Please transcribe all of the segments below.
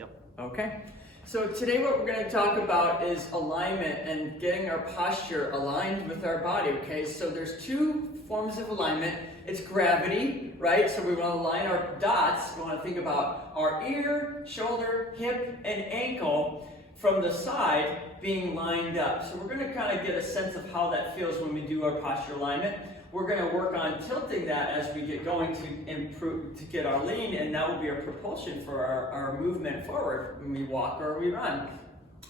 Yep. Okay. So today what we're going to talk about is alignment and getting our posture aligned with our body, okay? So there's two forms of alignment. It's gravity, right? So we want to align our dots. We want to think about our ear, shoulder, hip, and ankle from the side being lined up. So we're going to kind of get a sense of how that feels when we do our posture alignment. We're going to work on tilting that as we get going to improve, to get our lean, and that will be our propulsion for our movement forward when we walk or we run.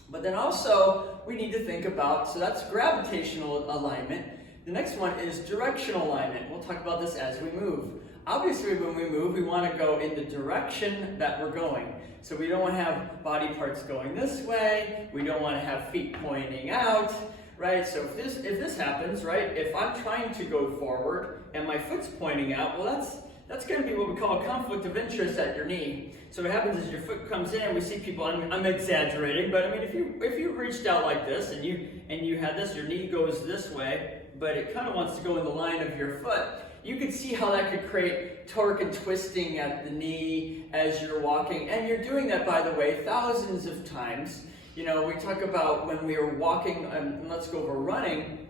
But then also, we need to think about, so that's gravitational alignment. The next one is directional alignment. We'll talk about this as we move. Obviously, when we move, we want to go in the direction that we're going. So we don't want to have body parts going this way. We don't want to have feet pointing out. Right, so if this happens, right, if I'm trying to go forward and my foot's pointing out, well, that's going to be what we call a conflict of interest at your knee. So what happens is your foot comes in, we see people, I'm exaggerating, but I mean, if you reached out like this and you had this, your knee goes this way, but it kind of wants to go in the line of your foot, you can see how that could create torque and twisting at the knee as you're walking, and you're doing that, by the way, thousands of times. You know, we talk about when we are walking, and let's go over running.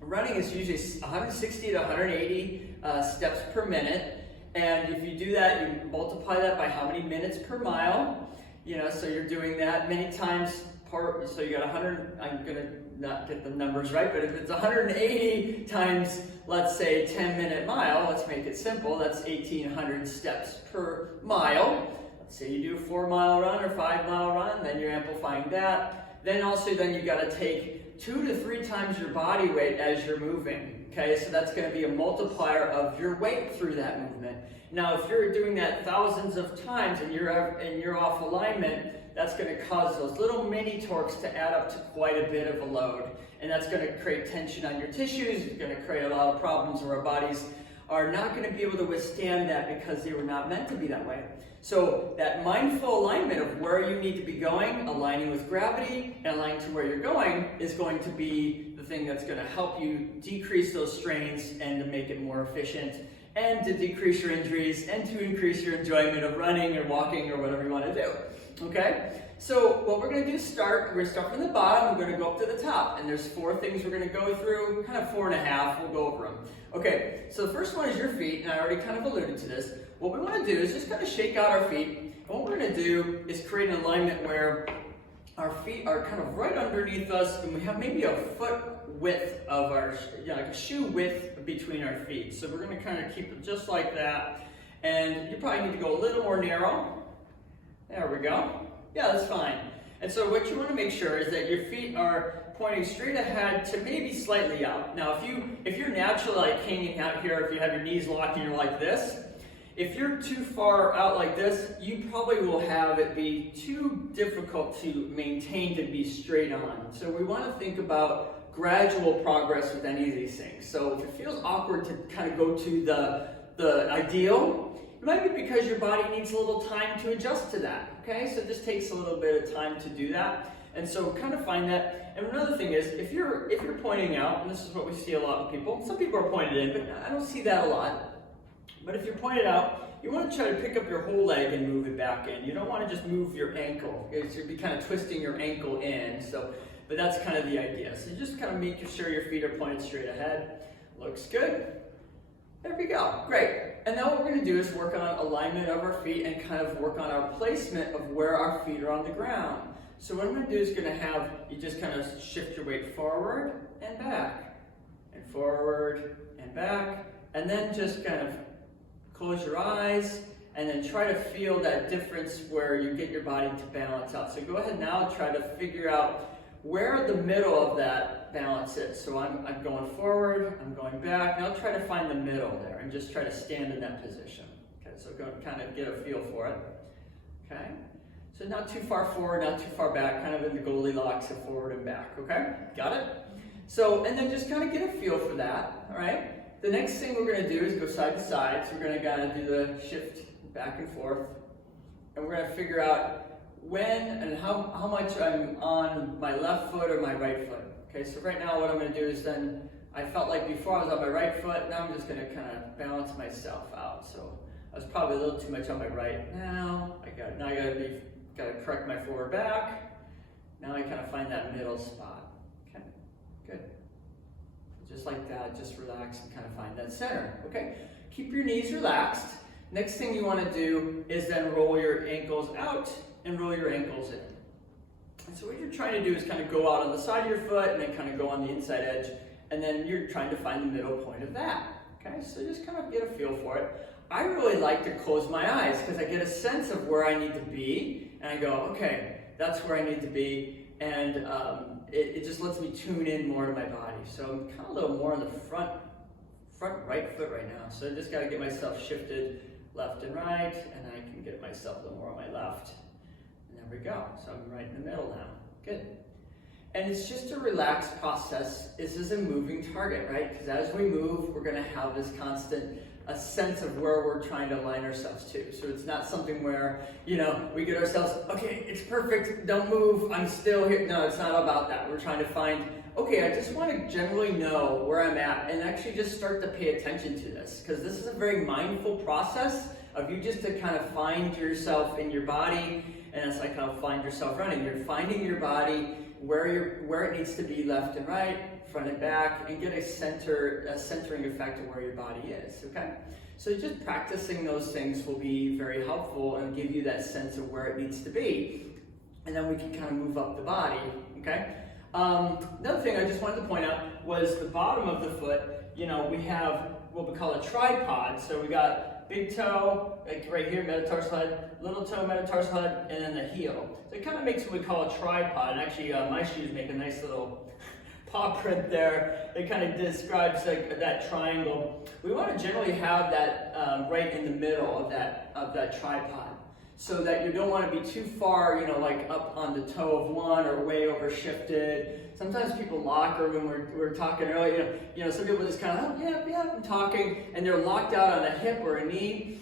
Running is usually 160 to 180 steps per minute. And if you do that, you multiply that by how many minutes per mile. You know, so you're doing that many times per, so you got 100, I'm going to not get the numbers right, but if it's 180 times, let's say 10-minute mile, let's make it simple, that's 1,800 steps per mile. Say you do a 4-mile run or 5-mile run, then you're amplifying that. Then you got to take 2 to 3 times your body weight as you're moving. Okay, so that's going to be a multiplier of your weight through that movement. Now, if you're doing that thousands of times and you're off alignment, that's going to cause those little mini torques to add up to quite a bit of a load, and that's going to create tension on your tissues. It's going to create a lot of problems where our bodies are not going to be able to withstand that because they were not meant to be that way. So that mindful alignment of where you need to be going, aligning with gravity and aligning to where you're going, is going to be the thing that's going to help you decrease those strains and to make it more efficient and to decrease your injuries and to increase your enjoyment of running or walking or whatever you want to do. Okay? So what we're going to do is we're going to start from the bottom, we're going to go up to the top, and there's 4 things we're going to go through, kind of 4.5, we'll go over them. Okay, so the first one is your feet, and I already kind of alluded to this. What we want to do is just kind of shake out our feet, and what we're going to do is create an alignment where our feet are kind of right underneath us, and we have maybe a foot width of our, like a shoe width between our feet. So we're going to kind of keep it just like that, and you probably need to go a little more narrow. There we go. Yeah, that's fine. And so what you want to make sure is that your feet are pointing straight ahead to maybe slightly out. Now, if you're naturally like hanging out here, if you have your knees locked and you're like this, if you're too far out like this, you probably will have it be too difficult to maintain to be straight on. So we want to think about gradual progress with any of these things. So if it feels awkward to kind of go to the ideal, it might be because your body needs a little time to adjust to that, okay? So it just takes a little bit of time to do that. And so kind of find that. And another thing is, if you're pointing out, and this is what we see a lot with people, some people are pointed in, but I don't see that a lot. But if you're pointed out, you want to try to pick up your whole leg and move it back in. You don't want to just move your ankle. You'd be kind of twisting your ankle in. But that's kind of the idea. So just kind of make sure your feet are pointed straight ahead. Looks good. There we go. Great. And now what we're going to do is work on alignment of our feet and kind of work on our placement of where our feet are on the ground. So what I'm going to do is going to have you just kind of shift your weight forward and back, and forward and back, and then just kind of close your eyes and then try to feel that difference where you get your body to balance out. So go ahead now, try to figure out where the middle of that balance is. So I'm going forward, I'm going back. Now try to find the middle there and just try to stand in that position. Okay, so go kind of get a feel for it. Okay, so not too far forward, not too far back, kind of in the Goldilocks of forward and back. Okay, got it? So, and then just kind of get a feel for that, all right? The next thing we're going to do is go side to side. So we're going to kind of do the shift back and forth. And we're going to figure out when and how much I'm on my left foot or my right foot. Okay, so right now what I'm going to do is then, I felt like before I was on my right foot, now I'm just going to kind of balance myself out. So I was probably a little too much on my right. Now I got to be got to correct my forward back. Now I kind of find that middle spot. Okay, good. Just like that, just relax and kind of find that center. Okay, keep your knees relaxed. Next thing you want to do is then roll your ankles out and roll your ankles in. And so what you're trying to do is kind of go out on the side of your foot and then kind of go on the inside edge, and then you're trying to find the middle point of that. Okay, so just kind of get a feel for it. I really like to close my eyes because I get a sense of where I need to be, and I go, okay, that's where I need to be, and it just lets me tune in more to my body. So I'm kind of a little more on the front right foot right now. So I just got to get myself shifted left and right, and I can get myself a little more on my left. And there we go. So I'm right in the middle now. Good. And it's just a relaxed process. This is a moving target, right? Because as we move, we're going to have this constant a sense of where we're trying to align ourselves to. So it's not something where, you know, we get ourselves, okay, it's perfect, don't move, I'm still here. No, it's not about that. We're trying to find, okay, I just want to generally know where I'm at and actually just start to pay attention to this, because this is a very mindful process of you just to kind of find yourself in your body, and it's like kind of find yourself running. You're finding your body, where it needs to be left and right, front and back, and get a centering effect of where your body is, okay? So just practicing those things will be very helpful and give you that sense of where it needs to be. And then we can kind of move up the body, okay? Another thing I just wanted to point out was the bottom of the foot. You know, we have what we call a tripod. So we got big toe, like right here, metatarsal head, little toe, metatarsal head, and then the heel. So it kind of makes what we call a tripod. And actually, my shoes make a nice little paw print there. It kind of describes like that triangle. We want to generally have that right in the middle of that tripod, so that you don't want to be too far, you know, like up on the toe of one or way over shifted. Sometimes people lock, or when we're talking earlier, you know, some people just kind of, oh, yeah, I'm talking, and they're locked out on a hip or a knee.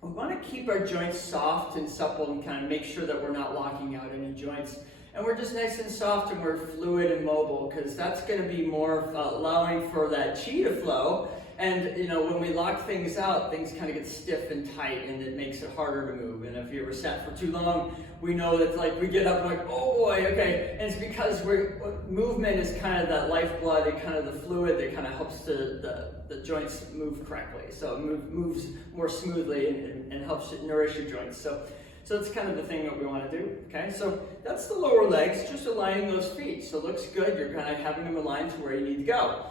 We want to keep our joints soft and supple and kind of make sure that we're not locking out any joints. And we're just nice and soft and we're fluid and mobile, because that's going to be more allowing for that chi to flow. And, you know, when we lock things out, things kind of get stiff and tight, and it makes it harder to move. And if you ever sat for too long, we know that, like, we get up and like, oh boy, okay. And it's because movement is kind of that lifeblood and kind of the fluid that kind of helps the joints move correctly. So it moves more smoothly and helps nourish your joints. So it's kind of the thing that we want to do, okay? So that's the lower legs, just aligning those feet. So it looks good. You're kind of having them aligned to where you need to go.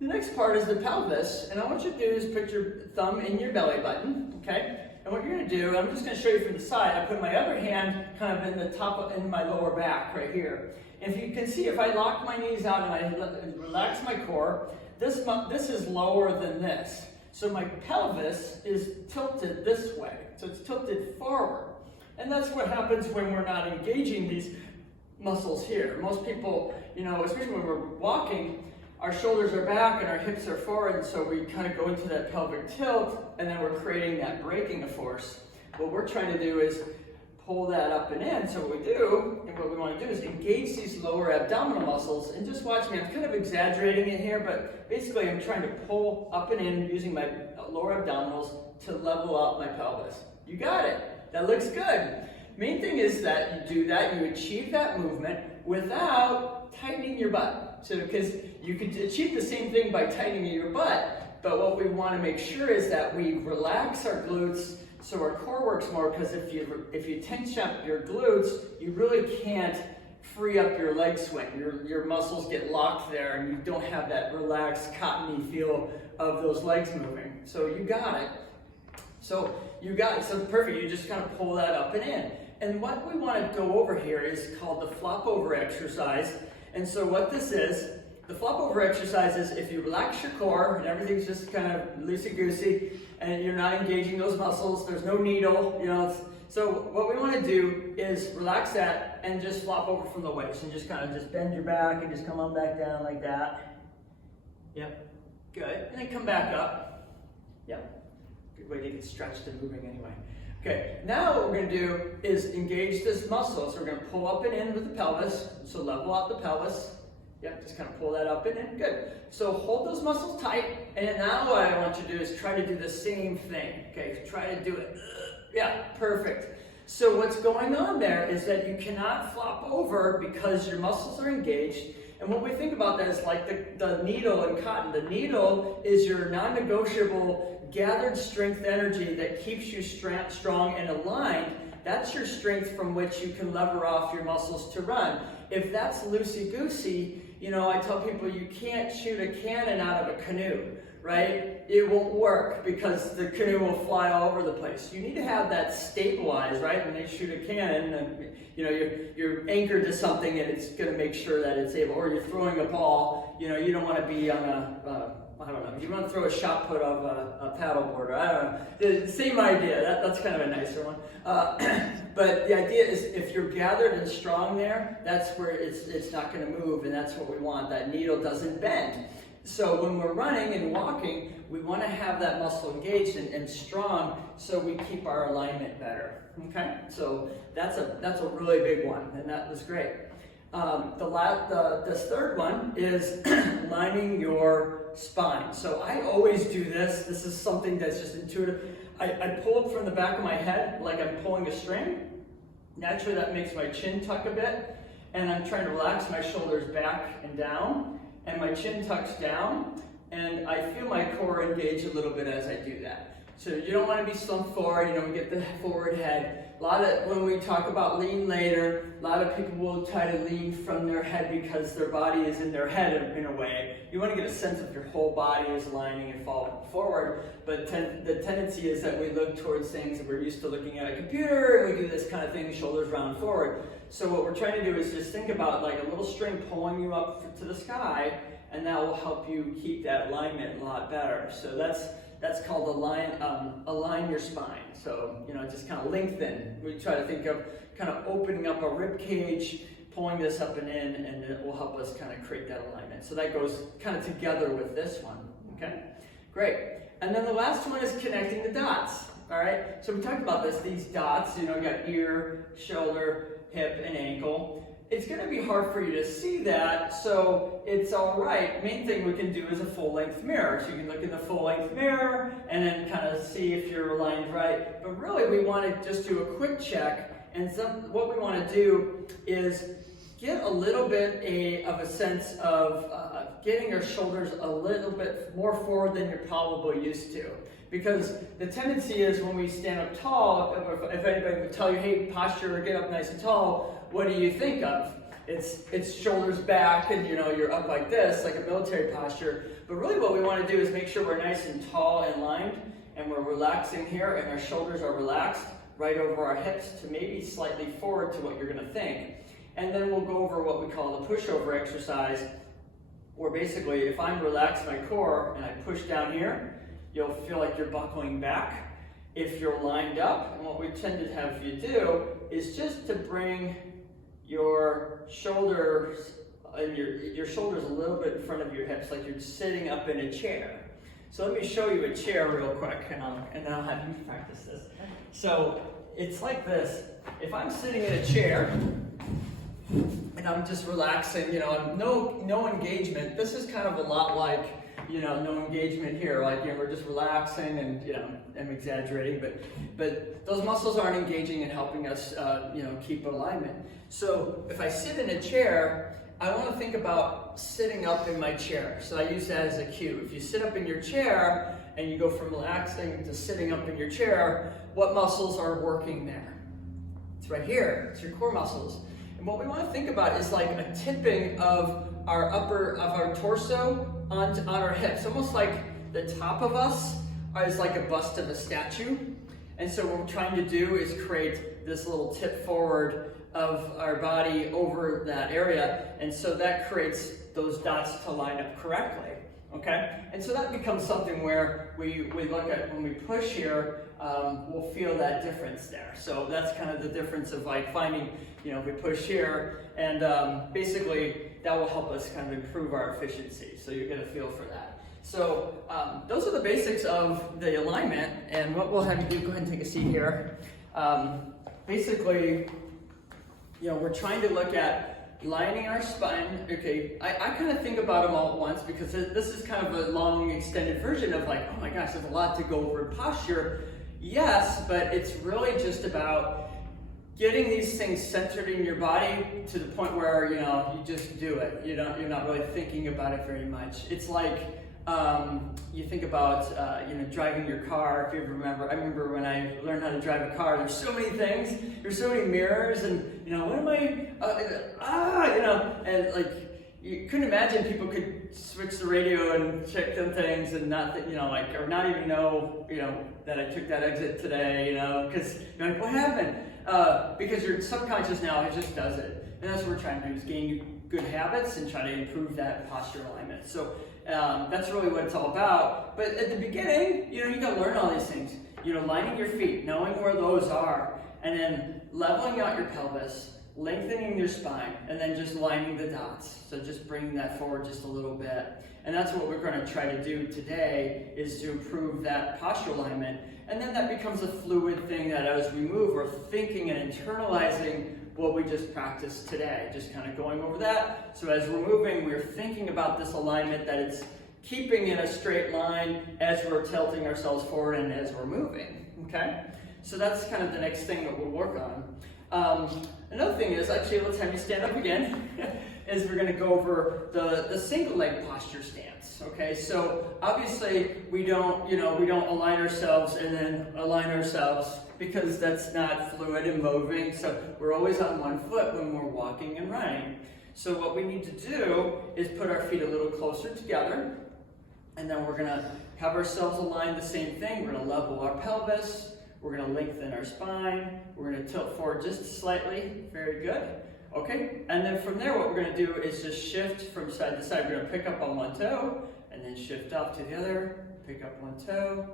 The next part is the pelvis, and I want you to do is put your thumb in your belly button, okay? And what you're going to do, I'm just going to show you from the side. I put my other hand kind of in the top, in my lower back right here. And if you can see, if I lock my knees out and I relax my core, this is lower than this. So my pelvis is tilted this way. So it's tilted forward. And that's what happens when we're not engaging these muscles here. Most people, you know, especially when we're walking, our shoulders are back and our hips are forward, and so we kind of go into that pelvic tilt, and then we're creating that braking force. What we're trying to do is pull that up and in. So what we do, and what we want to do is engage these lower abdominal muscles, and just watch me. I'm kind of exaggerating it here, but basically I'm trying to pull up and in using my lower abdominals to level out my pelvis. You got it. That looks good. Main thing is that you do that, you achieve that movement without tightening your butt. So, because you could achieve the same thing by tightening your butt, but what we want to make sure is that we relax our glutes so our core works more, because if you tense up your glutes, you really can't free up your leg swing. Your muscles get locked there, and you don't have that relaxed, cottony feel of those legs moving. So you got it. So perfect. You just kind of pull that up and in. And what we want to go over here is called the flop over exercise. And so what this is, the flop over exercise is if you relax your core and everything's just kind of loosey-goosey and you're not engaging those muscles, there's no needle, you know. So what we want to do is relax that and just flop over from the waist and just kind of just bend your back and just come on back down like that. Yep, good. And then come back up. Yep, good way to get stretched and moving anyway. Okay, now what we're going to do is engage this muscle. So we're going to pull up and in with the pelvis. So level out the pelvis. Yep, just kind of pull that up and in. Good. So hold those muscles tight. And now what I want you to do is try to do the same thing. Okay, try to do it. Yeah, perfect. So what's going on there is that you cannot flop over because your muscles are engaged. And what we think about that is like the needle in cotton. The needle is your non-negotiable gathered strength energy that keeps you strong and aligned. That's your strength from which you can lever off your muscles to run. If that's loosey-goosey, you know, I tell people you can't shoot a cannon out of a canoe, right? It won't work because the canoe will fly all over the place. You need to have that stabilized, right? When they shoot a cannon, and, you know, you're anchored to something and it's going to make sure that it's able, or you're throwing a ball, you know, you don't want to be on I don't know, you want to throw a shot put of a paddleboard, I don't know. The same idea, that's kind of a nicer one. But the idea is if you're gathered and strong there, that's where it's not going to move, and that's what we want. That needle doesn't bend. So when we're running and walking, we want to have that muscle engaged and strong so we keep our alignment better, okay? So that's a really big one, and that was great. This third one is aligning your spine. So I always do this. This is something that's just intuitive. I pull it from the back of my head like I'm pulling a string. Naturally, that makes my chin tuck a bit, and I'm trying to relax my shoulders back and down, and my chin tucks down, and I feel my core engage a little bit as I do that. So you don't want to be slumped forward, you know, we get the forward head. When we talk about lean later, a lot of people will try to lean from their head because their body is in their head in a way. You want to get a sense of your whole body is aligning and falling forward, but the tendency is that we look towards things that we're used to looking at a computer, and we do this kind of thing, shoulders round forward. So what we're trying to do is just think about like a little string pulling you up to the sky, and that will help you keep that alignment a lot better. So that's called align your spine. So, you know, just kind of lengthen. We try to think of kind of opening up a rib cage, pulling this up and in, and it will help us kind of create that alignment. So that goes kind of together with this one, okay? Great. And then the last one is connecting the dots, all right? So we talked about this, these dots, you know, you got ear, shoulder, hip, and ankle. It's going to be hard for you to see that, so it's all right. Main thing we can do is a full-length mirror. So you can look in the full-length mirror and then kind of see if you're aligned right. But really, we want to just do a quick check. And what we want to do is get a little bit of a sense of getting your shoulders a little bit more forward than you're probably used to. Because the tendency is when we stand up tall, if anybody would tell you, hey, posture, get up nice and tall, what do you think of? It's shoulders back and, you know, you're up like this, like a military posture. But really what we want to do is make sure we're nice and tall and lined, and we're relaxing here, and our shoulders are relaxed right over our hips to maybe slightly forward to what you're going to think. And then we'll go over what we call the pushover exercise, where basically if I'm relaxing my core and I push down here, you'll feel like you're buckling back. If you're lined up, and what we tend to have you do is just to bring your shoulders and your shoulders a little bit in front of your hips, like you're sitting up in a chair. So let me show you a chair real quick, and then I'll have you practice this. So it's like this. If I'm sitting in a chair and I'm just relaxing, you know, no engagement. This is kind of a lot like, you know, no engagement here. Like, you know, we're just relaxing, and, you know, I'm exaggerating, but those muscles aren't engaging and helping us, you know, keep alignment. So if I sit in a chair, I want to think about sitting up in my chair. So I use that as a cue. If you sit up in your chair and you go from relaxing to sitting up in your chair, what muscles are working there? It's right here. It's your core muscles. And what we want to think about is like a tipping of our torso on our hips, almost like the top of us is like a bust of a statue. And so what we're trying to do is create this little tip forward of our body over that area, and so that creates those dots to line up correctly, okay? And so that becomes something where we look at when we push here, we'll feel that difference there. So that's kind of the difference of like finding, you know, if we push here, and basically that will help us kind of improve our efficiency. So you're gonna feel for that. So those are the basics of the alignment, and what we'll have you do, go ahead and take a seat here. Basically, you know, we're trying to look at lining our spine. Okay, I kind of think about them all at once because this is kind of a long extended version of like, oh my gosh, there's a lot to go over in posture. Yes, but it's really just about getting these things centered in your body to the point where, you know, you just do it. You're not really thinking about it very much. It's like, you think about, you know, driving your car. If you remember, I remember when I learned how to drive a car, there's so many things, there's so many mirrors, and, you know, what am I, you know, and like, you couldn't imagine people could switch the radio and check them things and not, you know, like, or not even know, you know, that I took that exit today, you know, because you're like, what happened? Because your subconscious now, it just does it. And that's what we're trying to do, is gain good habits and try to improve that posture alignment. So that's really what it's all about. But at the beginning, you know, you gotta learn all these things. You know, lining your feet, knowing where those are, and then leveling out your pelvis, lengthening your spine, and then just lining the dots. So just bringing that forward just a little bit. And that's what we're going to try to do today, is to improve that posture alignment. And then that becomes a fluid thing that as we move, we're thinking and internalizing what we just practiced today. Just kind of going over that. So as we're moving, we're thinking about this alignment, that it's keeping in a straight line as we're tilting ourselves forward and as we're moving. Okay? So that's kind of the next thing that we'll work on. Another thing is, actually, let's have you stand up again, is we're going to go over the single leg posture stance. Okay, so obviously we don't align ourselves and then align ourselves, because that's not fluid and moving. So we're always on one foot when we're walking and running. So what we need to do is put our feet a little closer together, and then we're going to have ourselves align the same thing. We're going to level our pelvis. We're going to lengthen our spine. We're going to tilt forward just slightly. Very good. Okay, and then from there, what we're going to do is just shift from side to side. We're going to pick up on one toe, and then shift off to the other, pick up one toe.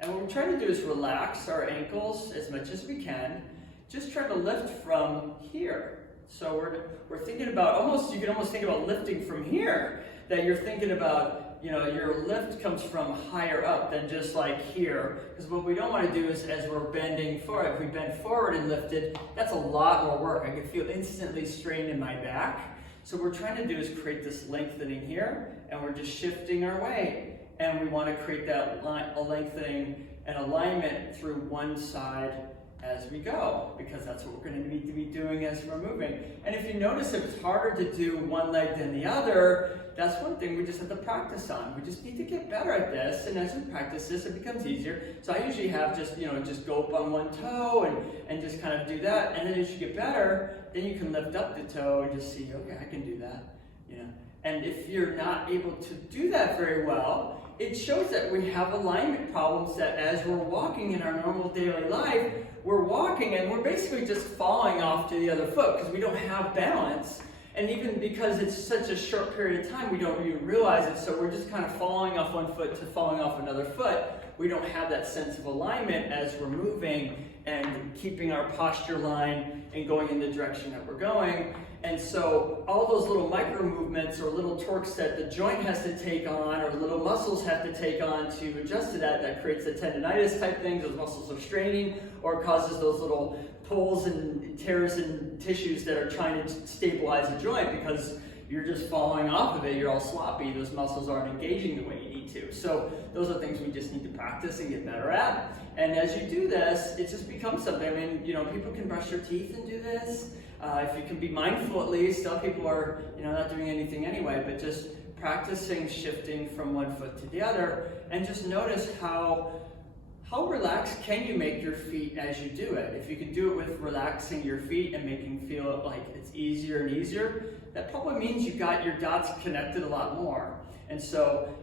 And what we're trying to do is relax our ankles as much as we can. Just try to lift from here. So we're thinking about, you can almost think about lifting from here, that you're thinking about, you know, your lift comes from higher up than just like here. Because what we don't want to do is, as we're bending forward, if we bend forward and lifted, that's a lot more work. I can feel instantly strained in my back. So what we're trying to do is create this lengthening here, and we're just shifting our weight. And we want to create that lengthening and alignment through one side as we go, because that's what we're going to need to be doing as we're moving. And if you notice, if it's harder to do one leg than the other, that's one thing we just have to practice on. We just need to get better at this, and as we practice this, it becomes easier. So I usually have just go up on one toe and just kind of do that, and then as you get better, then you can lift up the toe and just see, okay, I can do that, you know. And if you're not able to do that very well, it shows that we have alignment problems, that as we're walking in our normal daily life, we're walking and we're basically just falling off to the other foot because we don't have balance. And even because it's such a short period of time, we don't even realize it. So we're just kind of falling off one foot to falling off another foot. We don't have that sense of alignment as we're moving and keeping our posture line and going in the direction that we're going. And so all those little micro movements or little torques that the joint has to take on, or little muscles have to take on to adjust to that creates a tendonitis type thing. Those muscles are straining, or it causes those little pulls and tears in tissues that are trying to stabilize the joint, because you're just falling off of it, you're all sloppy, those muscles aren't engaging the way you need to. So those are things we just need to practice and get better at. And as you do this, it just becomes something. I mean, people can brush their teeth and do this. If you can be mindful at least. Some people are, not doing anything anyway, but just practicing shifting from one foot to the other, and just notice how relaxed can you make your feet as you do it. If you can do it with relaxing your feet and making feel like it's easier and easier, that probably means you got your dots connected a lot more. And so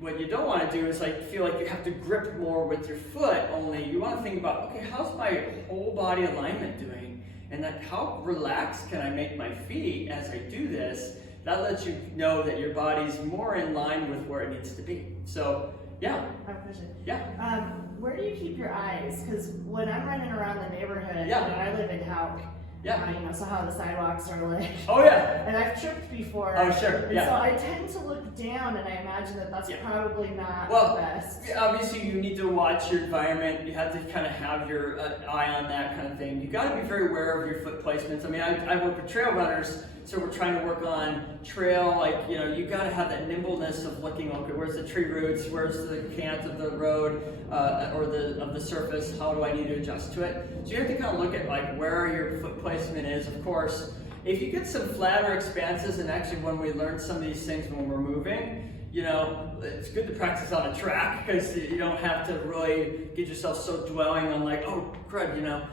what you don't want to do is feel like you have to grip more with your foot only. You want to think about, okay, how's my whole body alignment doing? And how relaxed can I make my feet as I do this? That lets you know that your body's more in line with where it needs to be. So, yeah. I have a question. Yeah. Where do you keep your eyes? Because when I'm running around the neighborhood, yeah. I live in Houck, Yeah. You know, so how the sidewalks are like. Oh yeah. And I've tripped before. Oh sure. And Yeah. so I tend to look down, and I imagine that that's probably not the best. Obviously you need to watch your environment. You have to kind of have your eye on that kind of thing. You got to be very aware of your foot placements. I mean, I work with trail runners, so we're trying to work on trail. Like, you know, you got to have that nimbleness of looking. Okay, where's the tree roots? Where's the cant of the road or of the surface? How do I need to adjust to it? So you have to kind of look at like where your foot placement is. Of course, if you get some flatter expanses, and actually when we learn some of these things when we're moving, you know, it's good to practice on a track because you don't have to really get yourself so dwelling on like, oh crud, you know.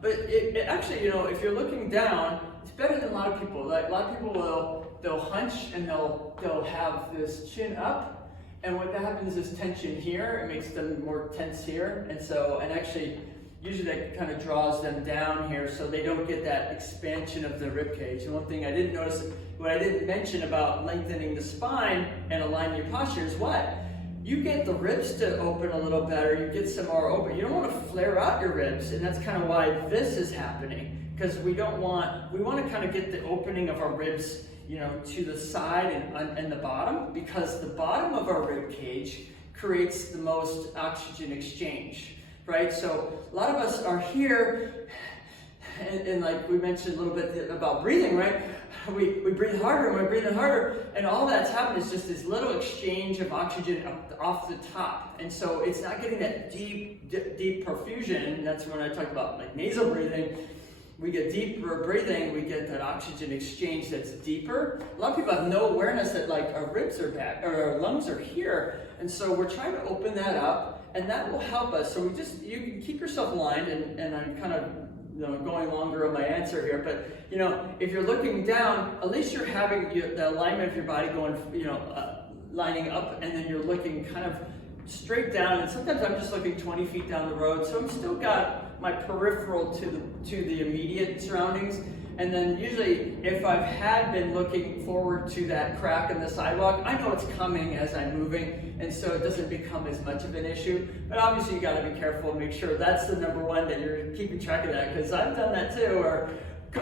But it actually, you know, if you're looking down, it's better than a lot of people. Like a lot of people they'll hunch and they'll have this chin up, and what happens is tension here. It makes them more tense here, and actually. Usually that kind of draws them down here so they don't get that expansion of the rib cage. And one thing I didn't notice, what I didn't mention about lengthening the spine and aligning your posture is what? You get the ribs to open a little better, you get some more open. You don't want to flare out your ribs, and that's kind of why this is happening. Because we want to kind of get the opening of our ribs, you know, to the side and the bottom, because the bottom of our rib cage creates the most oxygen exchange. Right, so a lot of us are here, and like we mentioned a little bit about breathing, right? We breathe harder, and we're breathing harder, and all that's happened is just this little exchange of oxygen off the top, and so it's not getting that deep perfusion. And that's when I talk about like nasal breathing. We get deeper breathing, we get that oxygen exchange that's deeper. A lot of people have no awareness that like our ribs are back, or our lungs are here, and so we're trying to open that up. And that will help us. So you can keep yourself aligned, and I'm kind of, you know, going longer on my answer here, but you know, if you're looking down, at least you're having the alignment of your body going, you know, lining up, and then you're looking kind of straight down. And sometimes I'm just looking 20 feet down the road, so I'm still got my peripheral to the immediate surroundings. And then usually, if I've had been looking forward to that crack in the sidewalk, I know it's coming as I'm moving, and so it doesn't become as much of an issue. But obviously, you got to be careful and make sure that's the number one, that you're keeping track of that, because I've done that too. Or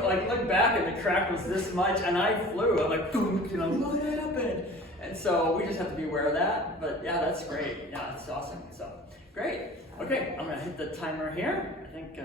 like look back and the crack was this much, and I flew. I'm like, boom, you know, what happened? And so we just have to be aware of that. But yeah, that's great. Yeah, it's awesome. So great. Okay, I'm gonna hit the timer here. I think.